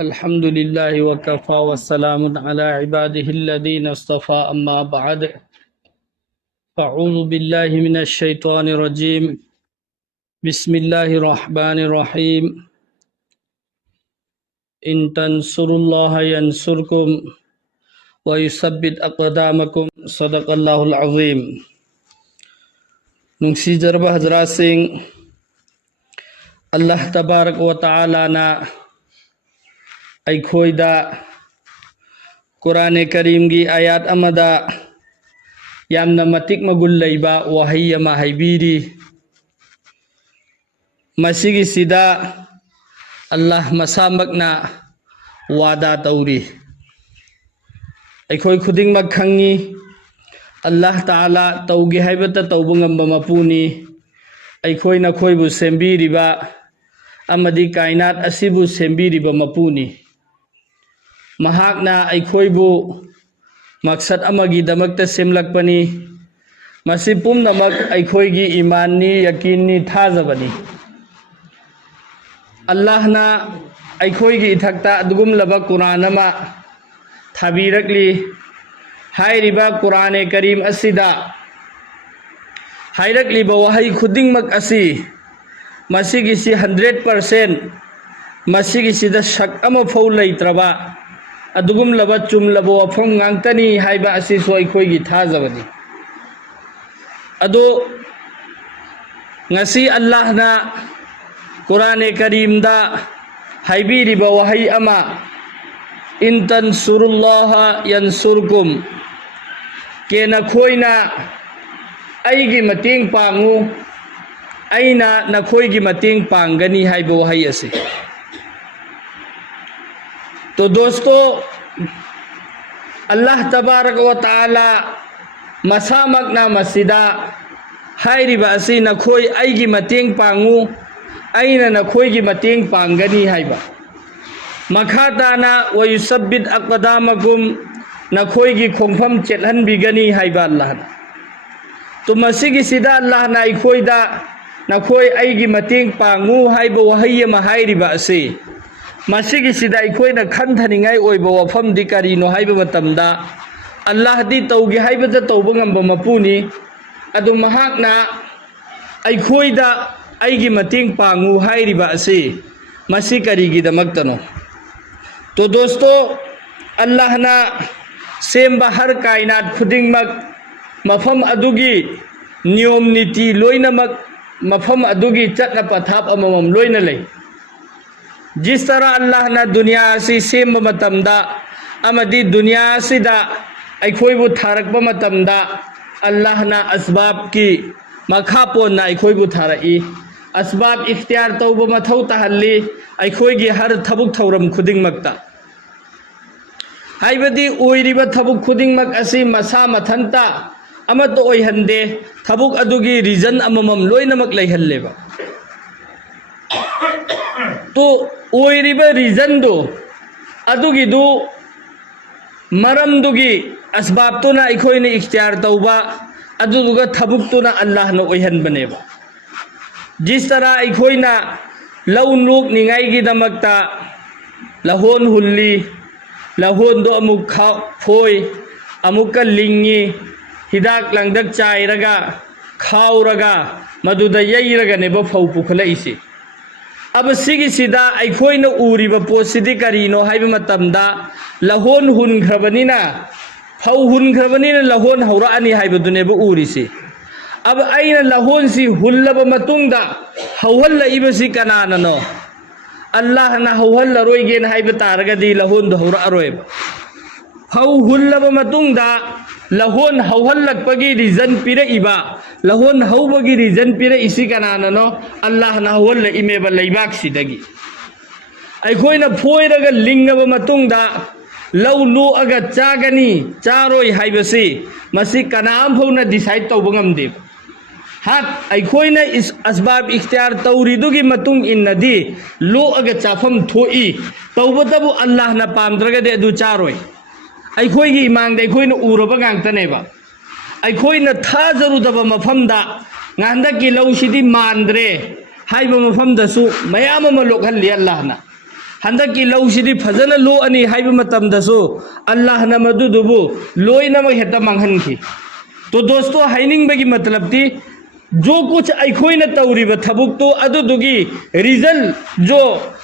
अल्हम्दुलिल्लाहि वकफ़ा वस्सलामुन अला इबादिहिल्लज़ीना इस्तफ़ा अम्मा बअद फ़अऊज़ु बिल्लाहि मिनश शैतानिर रजीम बिस्मिल्लाहिर रहमानिर रहीम इन तंसुरुल्लाह यंसुरकुम व युसब्बित अक़दामकुम सदक़ल्लाहुल अज़ीम। नुंसीजरबा हज़रात सिंह, अल्लाह तबारक व तआला ना अखोइदा कुरान करीम की आयात अमदा यामना मतिक मगुल लैबा वहई अमा हाइबीरी। मसीगी सिदा अल्लाह मसामकना वादा तौरी। अखोई खुदिंगमक खंगी अल्लाह ताला तौगे हाइबता तौबा ngamba मपुनी। अखोई नखोइबु सेंबीरिबा अमदी कायनात असिबु सेंबीरिबा मपुनी। महाकना अखोइबु मकसद अमगी दमकता सेमलकपनी। मसी पुमनमक अखोइगी ईमाननी यकीननी थाजबनी। अल्लाहना अखोइगी इथक्ता अदुगुमलबा कुरान अमा थाबीरकली। हाइरिबा कुरान करीम असिदा हाइरकलिबा वहई खुदिंगमक असि मसीगिसी 100% मसीगिसिदा शक अमा फौ लैत्रबा अदुगुमलबा चुमलबा वफम ngang हाइबा असिसु अखोइगी थाजबनी। अदो ngasi अल्लाहना कुरान करीम दा हाइबीरिबा वहई अमा इन तंसुरुल्लाह यंसुरकुम के नखोइना अईगी मतेंग पांगु अईना नखोइगी मतेंग पांगनी हाइबा वहई असे। तो दोस्तों, अल्लाह तबारक व ताला मसामकना मसीदा हाइरिबा असि नखोइ अईगी मतेंग पांगु अईना नखोइगी मतेंग पांगनी हाइबा। मखाताना व युसब्बित अक़दामकुम नखोइगी खोंफम चेलहनबिगनी हाइबा अल्लाह। तो मसीगी सिदा अल्लाह ना अखोइदा नखोइ अईगी मतेंग पांगु हाइबा वहई अमा हाइरिबा असि मसीगी सिदा अखोइना खनथनिंगाई ओइबा वफमदि करिनो हाइबा मतमदा अल्लाह दी तौगे हाइबदा तौबा ngamba मपुनी। अदु महाकना अखोइदा अईगी मतेंग पांगु हाइरिबा असि मसी करिगी दमक्तनो। तो दोस्तों, अल्लाह ना सेम्बा हर कायनात खुदिंगमक मफम अदुगी नियम नीति लोइनमक मफम अदुगी चटना पथाप अममम लोइना लै। जिस तरह अल्लाह ना दुनिया से सेम्बा मतमदा अमदी दुनिया सिदा अखोइबु थारकबा मतमदा अल्लाह ना असबाब की मखापोना अखोइबु थारई। असबाब इख्तियार तौबा मथौ तहल्ली अखोइगी हर थबुक थौरम खुदिंगमकता। हाइबदी ओइरिबा थबुक खुदिंगमक असि मसा मथंता अमत ओइहंदे थबुक अदुगी रीजन अममम लोइनमक लैहल्लेबा। तो ओइरिबा रीजन दो अदुगिदु मरमदुगी असबाब तुना अखोइने इख्तियार तौबा अदुदुगा थबुक तुना अल्लाह न ओइहनबनेबा। जिस तरह अखोइना लौ नूक निंगाइगी दमकता लहोन हुल्ली लहोन दो अमुक फोय अमुका लिंगी हिदाक लंगदक चाइरगा खाउरगा मदुदा यैरगनेबा फौ पुखलैसी। अब सिगी सिदा अखोइना उरिबा पोसिदि करिनो हाइबा मतमदा लहोन हुनख्रबनिना फौ हुनख्रबनिना लहोन हौराअनी हाइबदुनेबा उरिसी। अब अइना लहोन सी हुल्लबा मतुंगदा हौहल्लइबसी कनाननो अल्लाह ना हौहल्लरोइगेन हाइबा तारगदी लहोन दो हौराअरोइबा। फौ हुल्लबा मतुंगदा लहोन हौहल्लकपगी रीजन पिरइबा लहोन हौबगी रीजन पिरइसी कनाननो अल्लाह ना हौहल्लइमेबा लैबाकसिदगी। अखोइना फोइरगा लिंगबा मतुंगदा लौ लोअगा चागनी चारोइ हाइबसी मसी कनाम फौना डिसाइड तौबा ngamदेबा। हाँ अखोइना इस असबाब इख्तियार तौरीदुगी मतुंग इन्नदी लोअगा चाफम थोई तौबतबु अल्लाह ना पामद्रगदे अदु चारोइ। अखोइगी इमांगदे अखोइना उरबा ngang अखोइना थाजरुदबा मफमदा nganदकी लौसिदि मानद्रे हाइबा मफमदसु मयाम अमा लोकहल्लि अल्लाह ना। हंदक की लौसिदी फजन लो अनि हाइबे मतमदसो अल्लाह न मदुदुबु लोइना म हेता मांगहनखि। तो दोस्तों हाइनिंग बगी मतलब थी जो कुछ अखोइन तौरीब थबुक तो अदुदुगी रिजल्ट जो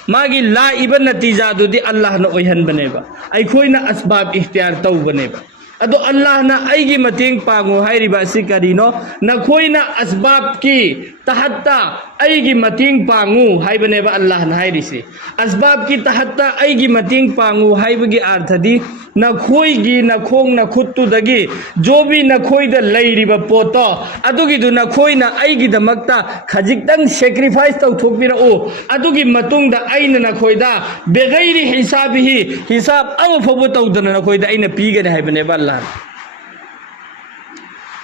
मागी लाइब नतीजा दुदी अल्लाह न ओइहनबनेबा अखोइन असबाब इख्तियार तौबनेबा। अदो अल्लाह ना आईगी मतेंग पांगो हाइरिबा असि करिनो नखोइना असबाब की तहत्ता आईगी मतेंग पांगो हाइबनेबा अल्लाह ना हाइरिसे। असबाब की तहत्ता आईगी मतेंग पांगो हाइबगी अर्थदी नखोइगी नखोंग नखुत्तुदगी जो भी नखोइदा लैरिबा पोतो अदुगी दु नखोइना आईगी दमक्ता खजिक्तंग सैक्रिफाइस तौथोकबिरओ अदुगी मतुंगदा आइना नखोइदा बेगैरि हिसाबिही हिसाब अब फबो तौदना नखोइदा आइना पीगने हाइबनेबा अल्लाह।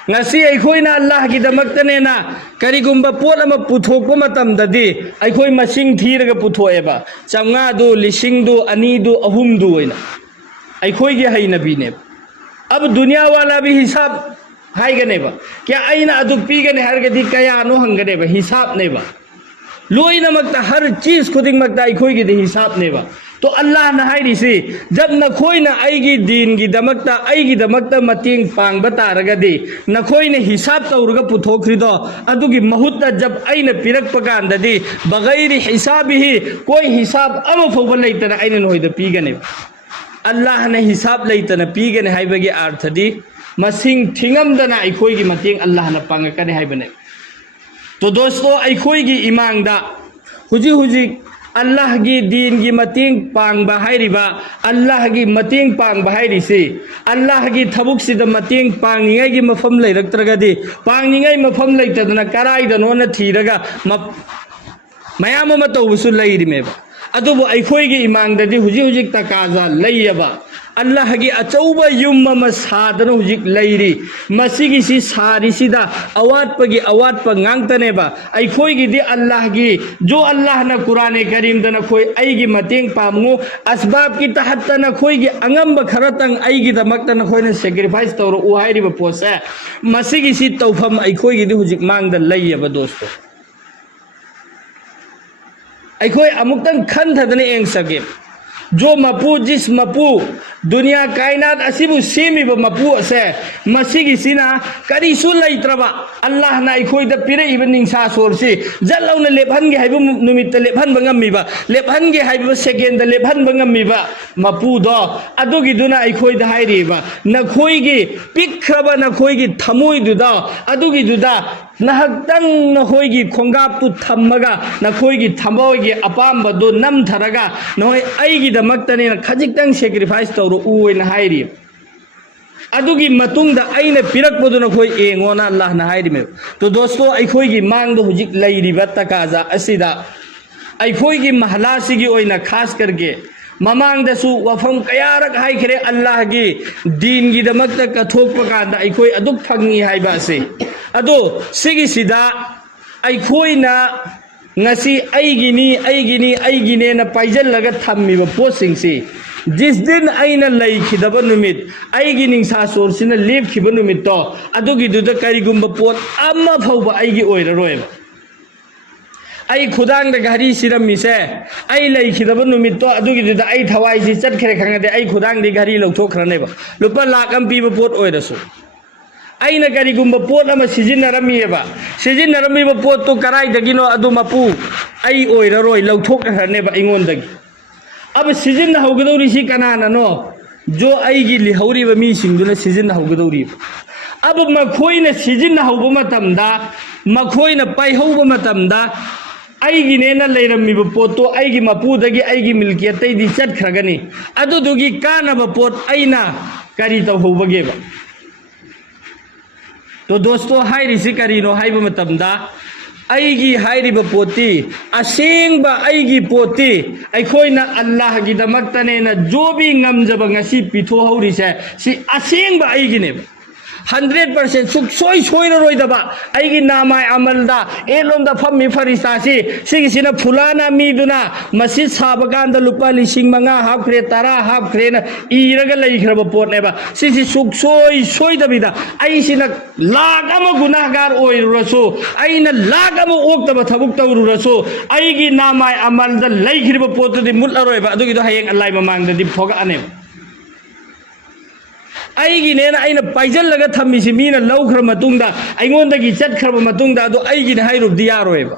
ngasi akhoi na Allah ki damak tane na karigumba pot ama puthokpa matam dadi akhoi masing thiraga puthoeba chamnga du lising du ani du ahum du oina akhoi gi hai nabi ne अब दुनिया वाला भी हिसाब high गने बा क्या आईना अदुक P गने हर गदी कया नो हंगने बा हिसाब ने बा लोई नमकता हर चीज खुदिंग मकता अखोई की हिसाब ने बा। तो अल्लाह न हाइरिसी जब नखोई न आईगी दीन की दमकता आईगी दमकता मतेंग पांग बता रगदी नखोई ने हिसाब तौरगा पुथोखरिदो अदुगी महुत्ता जब आईना पिरक पकांददी बगैर हिसाब ही कोई हिसाब अब फौबल लेतना आईना नोइदा पीगने अल्लाह ने हिसाब लेतना पीगने हाइबगे अर्थदी मसिंग थिंगमदना अखोई की मतेंग अल्लाह न पांगकने हाइबने। तो दोस्तों अखोई की इमांगदा हुजी हुजी अल्लाह की दीन की मतेंग पांगबा हाइरिबा अल्लाह की मतेंग पांगबा हाइरिसे अल्लाह की थबुक सिद मतेंग पांगनिंगाई की मफम लेरक्तरगदी पांगनिंगाई मफम लेतदना कराइदनो न थीरगा मयाम अमा तौबसु लैरिमेबा अदुबु अखोई की इमांगददी हुजी हुजी तकाजा लैयबा अल्लाह की अचौबा युम अमा सादन हुजी लैरी मसिगी सी सारिसिदा अवातपगी अवातप ngang अखोई की दी अल्लाह की जो अल्लाह न कुरान करीम दना खोई आईगी मतेंग पामु असबाब की तहत न खोई की अंगम खरतंग आईगी दमक न खोई न सैक्रिफाइस तौर उहाइरिबा पोसे मसिगी सी तौफम अखोई की दी हुजी मांगद लैयबा। दोस्तों अखोई अमुक्तंग खंथदने एंग सके जो मपू जिस मपू दुनिया कायनात असिबु सेमिब मपू असे मसिगी सिना करिसु लैत्रबा अल्लाह ना अखोई द पिरइब निंसा सोरसि जल्लौना लेफनगे हाइबु नुमित लेफन बंगमिबा लेफनगे हाइबु सेकेंड लेफन बंगमिबा मपू दो अदुगी दुना अखोई द हाइरिबा नखोइगी पिखरबा नखोइगी थमोइ दुदा अदुगी दुदा नहक्तंग नखोइगी खोंगाप तु थम्मगा नखोइगी थमोइगी अपाम बदु नम थरगा नहोइ आइगी दमक्तने खजिक्तंग सैक्रिफाइस तौर उइना हाइरि अदुगी मतुंग दा आइना पिरकपदु नखोइ एंगोना अल्लाह ना हाइरिमे। तो दोस्तों अखोइगी मांग दो हुजिक लैरिबा तकाजा असिदा अखोइगी महलासिगी ओइना खास करके ममांगदसु वफम कयारक हाइखरे अल्लाह की दीन की दमक कथोकप कांदा अखोइ अदुक फंगी हाइबा से अदो सिगी सिदा अखोइना ngasi aigini na paijal laga thammi ba posing si जिस दिन आइना लैखिदब नुमित आइगी निंसा सोरसिना लेपखिब नुमित तो अदुगी दुदा करिगुम्बा पोत अम्मा फौबा आइगी ओइररोयबा आई खुदांग द घरी सिरमिसे आई लैखिदब नुमित तो अदुगी दुदा आई थवाई सि चटखरे खंगदे आई खुदांग दि घरी लौथोखरनेबा लुपा लाख अम पीबा पोत ओइरसु आइना करिगुम्बा पोत अमा सिजिनरमियेबा सिजिनरमिबा पोत तो कराइदगिनो अदु मपू आई ओइररोय लौथोखरनेबा इंगोंदगी अब सिजिन हौगदौरी सी कनानानो जो आइगी लिहौरीबा मीसिंगदुना सिजिन हौगदौरी अब मखोइना सिजिन हौबा मतमदा मखोइना पाइहौबा मतमदा आइगी नेना लैरमिबा पोतो आइगी मपूदगी आइगी मिल्की अतैदी चटखरगनी अदुदुगी कानबा पोत आइना करी तौहौबगेबा। तो दोस्तों हाइरिसी करीनो हाइबा मतमदा आइगी हाइरिबा पोती असेंगबा आइगी पोती अखोइना अल्लाह की दमक्तने न जो भी ngमजबा ngasi पिथो हौरिसे सि असेंगबा आइगिने 100% सुख सोई सोइररोइदबा आइगी नामाय अमलदा एलोमदा फम्मी फरिस्तासी सिगिसिना फुलाना मीदुना मस्जिद साबकांदा लुपा लिसिंग मंगा हाफख्रे 10 हाफख्रे ना इरगा लैख्रबा पोटनेबा सिसि सुख सोई सोइदबिदा आइसिना लाख अमा गुनाहगार ओइरुरसु आइना लाख अमा ओक्तबा थबुक तौरुरसु आइगी नामाय अमलदा लैख्रिबा पोतुदि मुट्लरोइबा अदुगिदो हयेंग अल्लाह ममांगददि फोगाने ꯑꯩꯒꯤꯅꯦꯅ ꯑꯩꯅ ꯄꯥꯏꯖꯜꯂꯒ ꯊꯝꯃꯤꯁꯤ ꯃꯤꯅ ꯂꯧꯈ꯭ꯔ ꯃꯇꯨꯡꯗ ꯑꯩꯉꯣꯟꯗꯒꯤ ꯆꯠꯈ꯭ꯔꯕ ꯃꯇꯨꯡꯗ ꯑꯗꯨ ꯑꯩꯒꯤꯅꯦ ꯍꯥꯏꯔꯨꯕꯗꯤ ꯌꯥꯔꯣꯏꯕ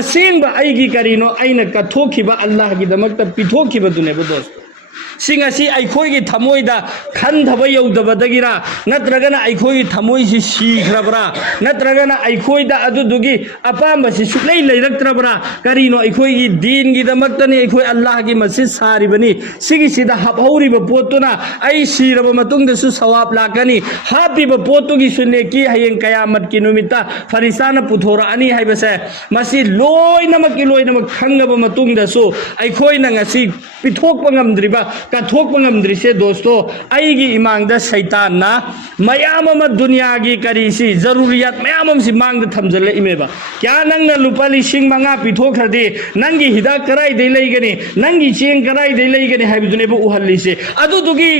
ꯑꯁꯦꯡꯕ ꯑꯩꯒꯤ ꯀꯔꯤꯅꯣ ꯑꯩꯅ ꯀꯠꯊꯣꯛꯈꯤꯕ ꯑꯜꯂꯥꯍꯒꯤꯗꯃꯛꯇ ꯄꯤꯊꯣꯛꯈꯤꯕꯗꯨꯅꯦꯕ ꯗꯣꯁꯇꯣ ꯁꯤꯡ ꯑꯁꯤ ꯑꯩꯈꯣꯏꯒꯤ ꯊꯃꯣꯏꯗ ꯈꯟꯊꯕ ꯌꯧꯗꯕꯗꯒꯤꯔ ꯅꯠꯇ꯭ꯔꯒꯅ ꯑꯩꯈꯣꯏꯒꯤ ꯊꯃꯣꯏꯁꯤ ꯁꯤꯈ꯭ꯔꯕ꯭ꯔꯥ ꯅꯠꯇ꯭ꯔꯒꯅ ꯑꯩꯈꯣꯏꯗ ꯑꯗꯨꯗꯨꯒꯤ ꯑꯄꯥꯝꯕꯁꯤ ꯁꯨꯛꯂꯩ ꯂꯩꯔꯛꯇ꯭ꯔꯕ꯭ꯔꯥ ꯀꯔꯤꯅꯣ ꯑꯩꯈꯣꯏꯒꯤ ꯗꯤꯟꯒꯤꯗꯃꯛꯇꯅꯤ ꯑꯩꯈꯣꯏ ꯑꯜꯂꯥꯍꯒꯤ ꯃꯁꯖꯤꯗ ꯁꯥꯔꯤꯕꯅꯤ ꯁꯤꯒꯤꯁꯤꯗ ꯍꯥꯞꯍꯧꯔꯤꯕ ꯄꯣꯠꯇꯨꯅ ꯑꯩ ꯁꯤꯔꯕ ꯃꯇꯨꯡꯗꯁꯨ ꯁꯋꯥꯕ ꯂꯥꯛꯀꯅꯤ ꯍꯥꯞꯄꯤꯕ ꯄꯣꯠꯇꯨꯒꯤꯁꯨ ꯅꯦꯀꯤ ꯍꯌꯦꯡ ꯀꯌꯥꯃꯠꯀꯤ ꯅꯨꯃꯤꯠꯇ ꯐꯔꯤꯁꯥꯅ ꯄꯨꯊꯣꯔꯛꯑꯅꯤ ꯍꯥꯏꯕꯁꯦ ꯃꯁꯤ ꯂꯣꯏꯅꯃꯛ ꯈꯪꯉꯕ ꯃꯇꯨꯡꯗꯁꯨ ꯑꯩꯈꯣꯏꯅ ꯉꯁꯤ ꯄꯤꯊꯣꯛꯄ ꯉꯝꯗ꯭ꯔꯤꯕ कथोकप ngमद्रिसे दोस्तों आइगी इमांगदा शैतानना मयाम अमा दुनियागी करीसी जरूरियात मयाम अमसी मांगदा थमजले इमेबा क्या नंगना लुपा लिसिंग मंगा पिथोखरदे नंगी हिदा कराई दे लैगनी नंगी चेंग कराई दे लैगनी हाइबदुनेबा उहल्लिसे अदुदुगी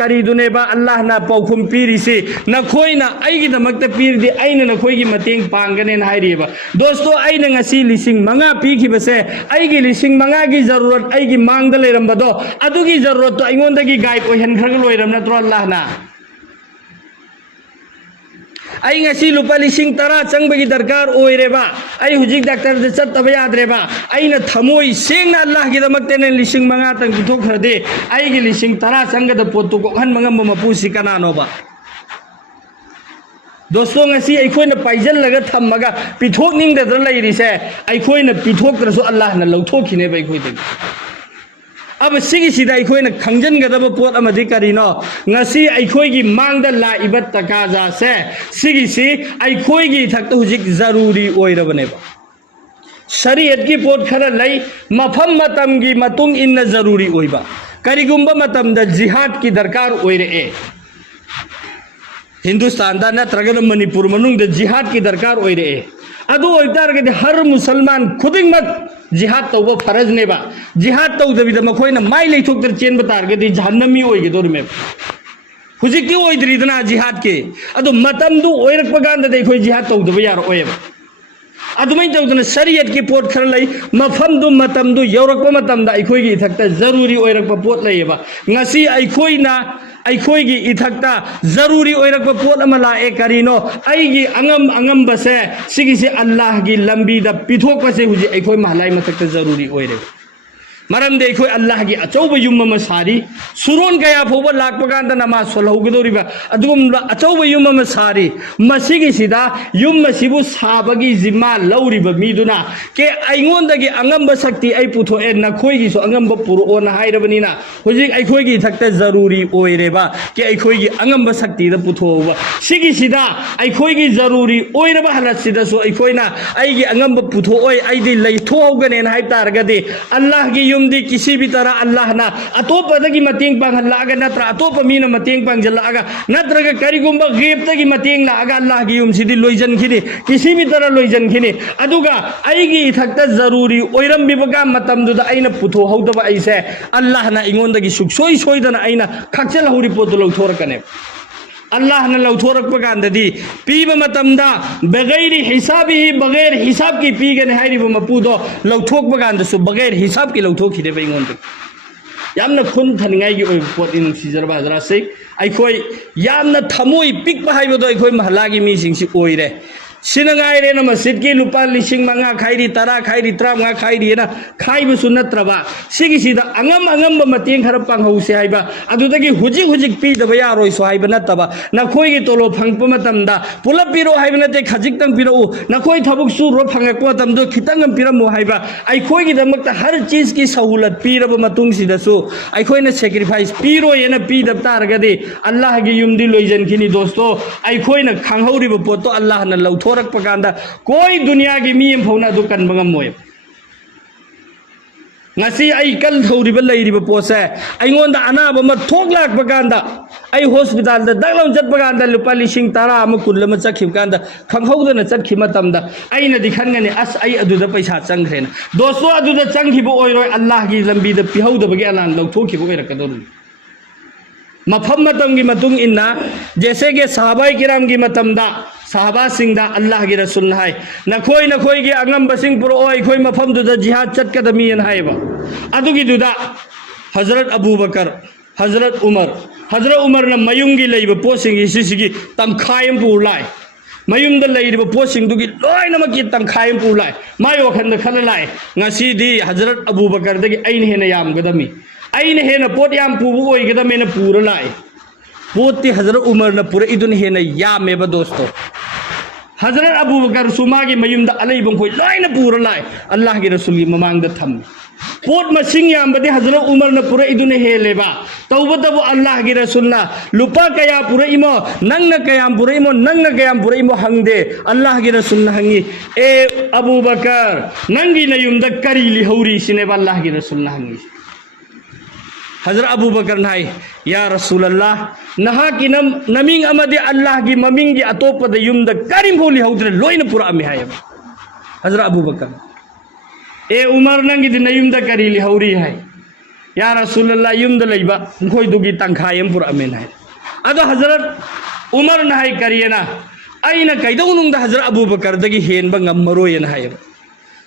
करीदुनेबा अल्लाहना पौखुम पीरिसे नखोइना आइगी दमकता पीरदे आइना नखोइगी मतेंग पांगनेन हाइरिबा दोस्तों आइना ngasi लिसिंग मंगा पीखिबसे आइगी लिसिंग मंगा की जरूरत आइगी मांगदा लेरमबदो अदुगी जरूरत तो अइंगोंदगी गायब ओइहनखरग लोइरम नत्रो अल्लाहना आई ngasi lupa lising 10 चंगबगी दरकार ओइरेबा आई हुजिक डॉक्टर दे चत्तबा याद्रेबा आइना थमोइ सेंगना अल्लाह की दमकतेने लिसिंग मंगा तंग पिथोखरदे आइगी लिसिंग 10 चंगद पोतु को हन मंगम मपुसी कनानोबा दोस्तों ngasi अइखोइना पाइजल थमगा पिथोकनिंगदर लैरिसे अइखोइना पिथोकद्रसु अल्लाहना लौथोखिनेबा अइखोइदगी अब सिगिसिदा अइखोइना खंजनगदब पोत अमदि करिनो ngasi अइखोइगी मांगदा लाइबा तकाजा से सिगिसि अइखोइगी थक्ता हुजिक जरूरी ओइरबनेबा शरीयत की पोत खरा लई मफम मतमगी मतुंग इन्ना जरूरी ओइबा करिगुंबा मतमदा जिहाद की दरकार ओइरे हिंदुस्तान दा नत्रगन मणिपुर मनुंग जिहाद की दरकार ओइरे अदु ओइतारगदि हर मुसलमान खुदिंगमक जिहाद तौबा फरज नेबा जिहाद तौदबिदा मखोइना माइ लेथोक्तर चेनबा तारगदि जहन्नमी ओइगदोरमे हुजिकि ओइद्रिदना जिहाद के अदु मतमदु ओइरकपगांदा देखोइ जिहाद तौदबा यार ओएबा अदुमै तौदना शरीयत की पोट खर लई मफमदु मतमदु यौरकपा मतमदा अइखोइगी इथक्ता जरूरी ओइरकपा पोट लईबा ngasi अइखोइना अइखोइगी इथक्ता जरूरी ओइरकपा पोट अमा लाए करिनो अइगी अंगम बसे सिगिसे अल्लाह की लंबी दा पिथोकपसे हुजि अइखोइ महलाई मथक्ता जरूरी ओइरे मरम दे अइखोइ अल्लाह की अचौब युम अमा सारी सुरोन कया फोबा लाकपगांदा नमाज सोलहौगदोरिबा अदुगुम अचौब युम अमा सारी मसिगिसिदा युम मसिबु साबगी जिम्मा लौरिबा मीदुना के अइंगोंदगी अंगम शक्ति अइ पुथोए नखोइगी सो अंगम पुरोओ न हाइरबनिना हुजिक अइखोइगी थक्ता जरूरी ओइरेबा के अइखोइगी अंगम शक्ति दा पुथोबा सिगिसिदा अइखोइगी जरूरी ओइरबा हलसिदा सो अइखोइना अइगी अंगम पुथोओइ अइदि लैथोगनेन हाइतारगदि अल्लाह की युमदी किसी भी तरह अल्लाह ना अतोपदगी मतेंग पांगहल्लागा नत्र अतोप मीना मतेंग पांगजल्लागा नत्रगा करिगुंबा गेबतगी मतेंग लागा अल्लाह की युमसिदि लोइजनखिनि किसी भी तरह लोइजनखिनि अदुगा अइगी इथक्ता जरूरी ओइरमबिबगा मतमदुदा अइना पुथोहौदबा अइसे अल्लाह ना इङोंदगी सुखसोइ सोइदना अइना खक्चलहौरि पोतु लौथोरकने अल्लाह ने लौथोरकपगांददी पीबा मतमदा बगैर हिसाबी बगैर हिसाब की पीगने हाइरिबा मपुदो लौथोकपगांदसु बगैर हिसाब की लौथोखिदे बैङोंद यामना खुन थनिङाइ की ओइ पोत इन सिजरबा जरासै अइखोइ यामना थमोइ पिकपा हाइबदो अइखोइ महलागी मीसिंगसि ओइरे सिनगाइरे न मस्जिद की लुपा लिसिंग मंगा खाइरी 10 खाइरी 15 खाइरी ना खाइबसु नत्रबा सिगिसिदा अंगम मतेंग खर पांगहौसे हाइबा अदुदगी हुजिक पीदबा यारोइ सो हाइबा नतबा नखोइगी तोलो फंगप मतमदा पुलप पिरो हाइबा नते खजिकतंग पिरो नखोइ थबुक सुरो फंगकपा मतमदो खितंग पिरमो हाइबा अइखोइगी दमकता हर चीज की सहूलत पीरबा मतुंगसिदसु अइखोइना सैक्रिफाइस पिरो येना पीदब तारगदि अल्लाह की युमदि लोइजनखिनि दोस्तों अइखोइना खांगहौरिबा पोतो अल्लाह ना लौथो कोई दुनिया की मी फौना दुकान बंगम मोय ngasi ai kal thori ba lei ri ba pose ai ngon da ana ba ma thok lak ba ganda ai hospital da daklom jat ba ganda lupa lising tara ama kunla ma chakhi ganda khang hau da na chakhi matam da ai na dikhan ngani as ai adu da paisa chang khre na dosto adu da chang hi bo oi roi allah gi lambi da pi hau da ba ge alan lok thok hi bo ra ka do mafam matam gi matung inna जैसे के साहबा किराम की मतम दा साहबा सिंह दा अल्लाह की रसूल है नखोई की अंगम बसिंग पुरो ओई मफम दुदा जिहाद चट कदमी है अदुगी दुदा हजरत अबू बकर हजरत उमर न मयुम की लेब पोसिंग इसी तंखायम पुर लाए मयुम द लेब पोसिंग दुगी लोइनमक की तंखायम पुर लाए माय वखन द खल लाए ngasi हजरत अबू बकर दगी अइन हेना याम गदमी अइन हेना पोट याम पुबु ओई गदमी न पुर लाए पोती हजरत उमर न पूरे इदुन हेना यामे बा दोस्तों हजरत अबू बकर सुमा की मयुम दा अलई बंग कोई लाइन पूरा लाए अल्लाह के रसूल की ममांग दा थम पोत मसिंग याम बदे हजरत उमर न पूरे इदुन हेले बा तौबतबु अल्लाह की रसूल ना लुपा कया पूरे इमो नंग न कयाम पूरे इमो हंगदे अल्लाह की रसूल न हंगी ए अबू बकर नंगी नयुम दा करी लिहौरी सिने बा अल्लाह की रसूल न हंगी हजरत अबू बकर नाई या रसूल अल्लाह नहा की नमिंग अमदे अल्लाह की ममिंग की अतोप द युम द करीम होली हौद्रे लोइन पूरा अमी है हजरत अबू बकर ए उमर नंगी द नयुम द करी li हौरी है या रसूल अल्लाह युम द लइबा खोई दुगी तंखायम पूरा अमी है अदो हजरत उमर नाई करियना अइना कैदौ नुंग द हजरत अबू बकर दगी हेन ब ngam है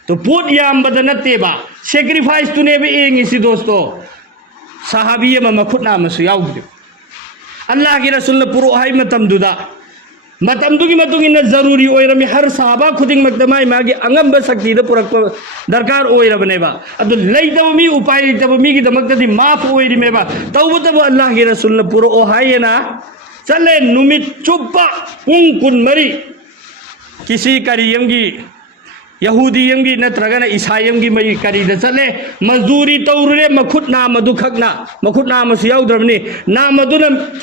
तो पोट याम बद नतेबा सैक्रिफाइस तुने बे एंगी सी दोस्तों साहबी मखुना अल्लाह की रसूल ने पुरो है जरूरी हर साहबा खुद मागी अंगम शक्ति पुरक दरकार मी उपाय मी माफ तब अल्लाह की रसूल ने पुरो है चले नुमित चुप पुंग कुन मरी किसी करियम की यहूदियम की नत्रगना ईसायम की मई करी चले मजदूरी तौरे मखुद नाम मखुद नाम याउद्रबनी नाम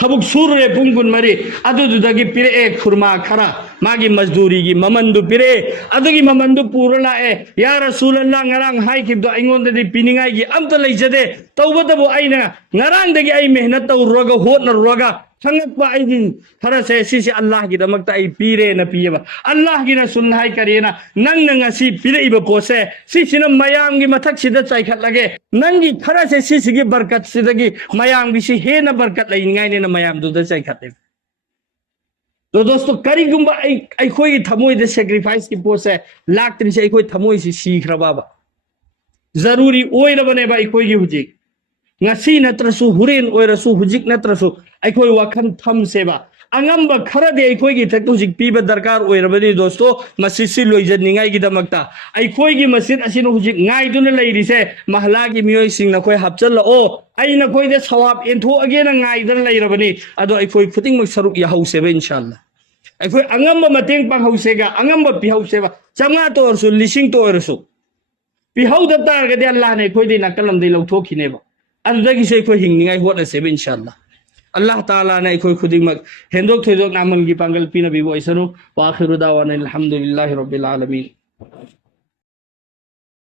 थबुक सूरे पुंगुन मरी अदुदगी पिरे खुरमा खरा मागी मजदूरी की ममंदु पिरे अदुगी ममंदु पूरा लाए या रसूल अल्लाह ngarang हाइकिबदो अइंगोंददी पिनिंगाई की अमत लैजदे तौबदबो अइना ngarangदगी अइ मेहनत तौरगा होटनरगा संगपा अइदि फरसे सिसे अल्लाह की दमकता अइ पीरे न पियबा अल्लाह की रसूल हाइ करेना नंग ngasi पिरेइबा पोसे सिसिना मयाम की मथक सिदा चाइखटलगे नंगी फरसे सिसिगी बरकत सिदगी मयाम की सि हेना बरकत लैनिंगाइ ने मयाम दुदा चाइखटले तो दोस्तों करीगुंबा अइखोई थमोई दे सैक्रिफाइस की पोसे लाक्तनि से अइखोई थमोई सि सीखरबाबा जरूरी ओइरबने बा अइखोई की हुजिक ngasi natrasu huren oirasu hujik natrasu aikoi wakhan tham seba angamba khara de aikoi gi thak hujik piba darkar oirabani dosto masisi loijan ningai gi damakta aikoi gi masjid asino hujik ngai duna leiri se mahla gi miyoi sing na koi hapchal o aina koi de sawab entho agena ngai dana leirabani ado aikoi khuting mak saruk ya hauseba inshallah aikoi angamba mateng pang hausega angamba pi hauseba changa to orsu lising to orsu pi hauda tar ga de allah ne koi de nakalam de lauthokhineba अदुदगी से कोई हिंगनिंगाई होना से इंशाल्लाह अल्लाह ताला ने कोई खुदिमक हेंदोक थेदोक नामन की पांगल पीना बिबो इसरो वाखिरु दावाना अल्हम्दुलिल्लाहि रब्बिल आलमीन।